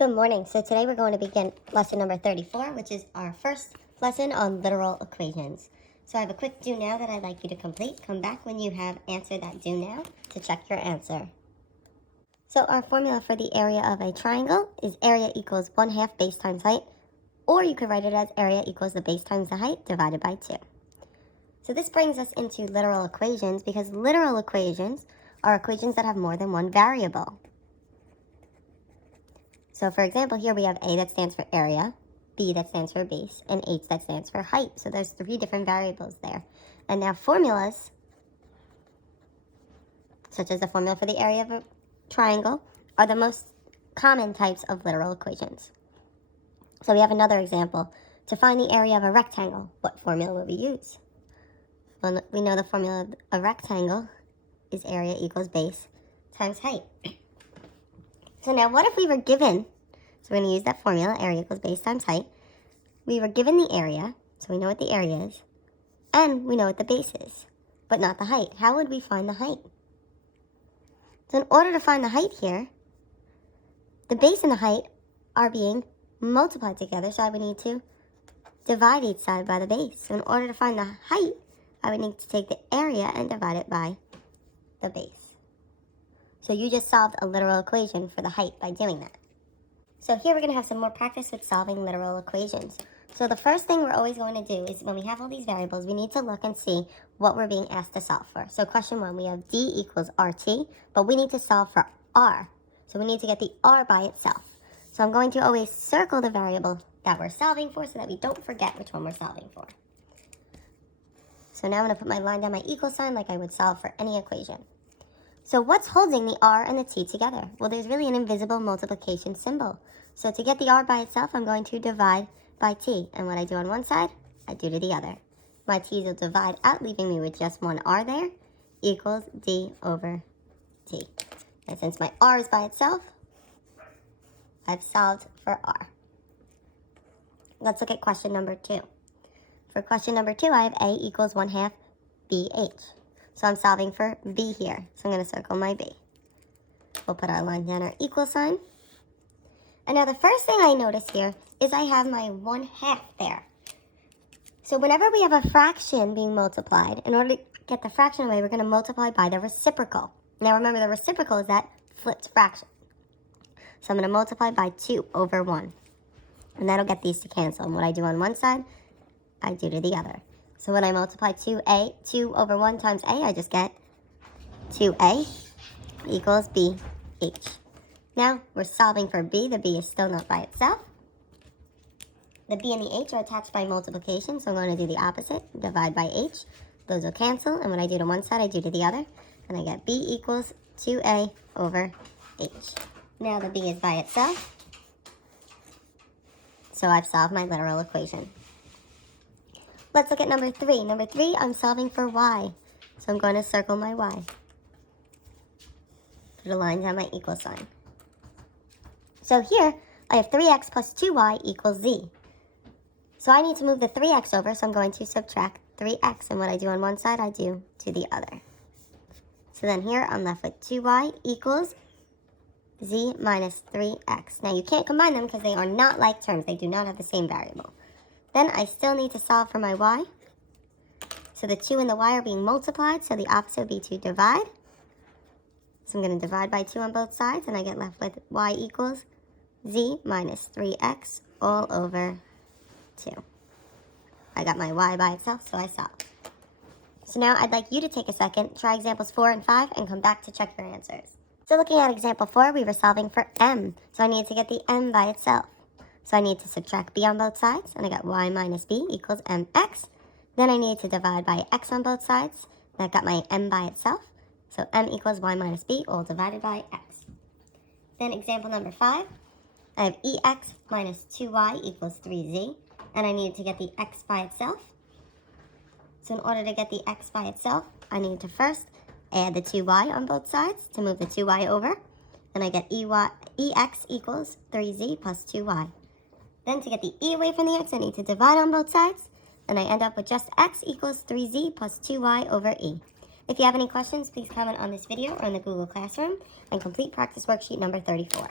Good morning. So today we're going to begin lesson number 34, which is our first lesson on literal equations. So I have a quick do now that I'd like you to complete. Come back when you have answered that do now to check your answer. So our formula for the area of a triangle is area equals 1/2 base times height, or you could write it as area equals the base times the height divided by 2. So this brings us into literal equations because literal equations are equations that have more than one variable. So for example, here we have A that stands for area, B that stands for base, and H that stands for height. So there's 3 different variables there. And now formulas, such as the formula for the area of a triangle, are the most common types of literal equations. So we have another example. To find the area of a rectangle, what formula will we use? Well, we know the formula of a rectangle is area equals base times height. So now what if we were given, so we're going to use that formula, area equals base times height. We were given the area, so we know what the area is, and we know what the base is, but not the height. How would we find the height? So in order to find the height here, the base and the height are being multiplied together, so I would need to divide each side by the base. So in order to find the height, I would need to take the area and divide it by the base. So you just solved a literal equation for the height by doing that. So here we're going to have some more practice with solving literal equations. So the first thing we're always going to do is when we have all these variables, we need to look and see what we're being asked to solve for. So question 1, we have D equals RT, but we need to solve for R. So we need to get the R by itself. So I'm going to always circle the variable that we're solving for so that we don't forget which one we're solving for. So now I'm going to put my line down my equal sign like I would solve for any equation. So what's holding the R and the T together? Well, there's really an invisible multiplication symbol. So to get the R by itself, I'm going to divide by T. And what I do on one side, I do to the other. My T's will divide out, leaving me with just one R there, equals D over T. And since my R is by itself, I've solved for R. Let's look at question number 2. For question number 2, I have A equals 1/2 BH. So I'm solving for B here. So I'm going to circle my B. We'll put our line down our equal sign. And now the first thing I notice here is I have my 1/2 there. So whenever we have a fraction being multiplied, in order to get the fraction away, we're going to multiply by the reciprocal. Now remember, the reciprocal is that flipped fraction. So I'm going to multiply by 2 over 1. And that'll get these to cancel. And what I do on one side, I do to the other. So when I multiply 2 over 1 times A, I just get 2A equals BH. Now, we're solving for B. The B is still not by itself. The B and the H are attached by multiplication, so I'm going to do the opposite, divide by H. Those will cancel, and when I do to one side, I do to the other, and I get B equals 2A over H. Now the B is by itself, so I've solved my literal equation. Let's look at number 3. Number 3, I'm solving for Y. So I'm going to circle my Y. Put a line down my equal sign. So here, I have 3x plus 2y equals z. So I need to move the 3x over, so I'm going to subtract 3x. And what I do on one side, I do to the other. So then here, I'm left with 2y equals z minus 3x. Now you can't combine them because they are not like terms. They do not have the same variable. Then I still need to solve for my y. So the 2 and the y are being multiplied, so the opposite would be to divide. So I'm going to divide by 2 on both sides, and I get left with y equals z minus 3x all over 2. I got my y by itself, so I solved. So now I'd like you to take a second, try examples 4 and 5, and come back to check your answers. So looking at example 4, we were solving for m, so I need to get the m by itself. So I need to subtract b on both sides, and I got y minus b equals mx. Then I need to divide by x on both sides, and I got my m by itself. So m equals y minus b, all divided by x. Then example number 5, I have ex minus 2y equals 3z, and I need to get the x by itself. So in order to get the x by itself, I need to first add the 2y on both sides to move the 2y over, and I get ex equals 3z plus 2y. Then to get the e away from the x, I need to divide on both sides, and I end up with just x equals 3z plus 2y over e. If you have any questions, please comment on this video or in the Google Classroom, and complete practice worksheet number 34.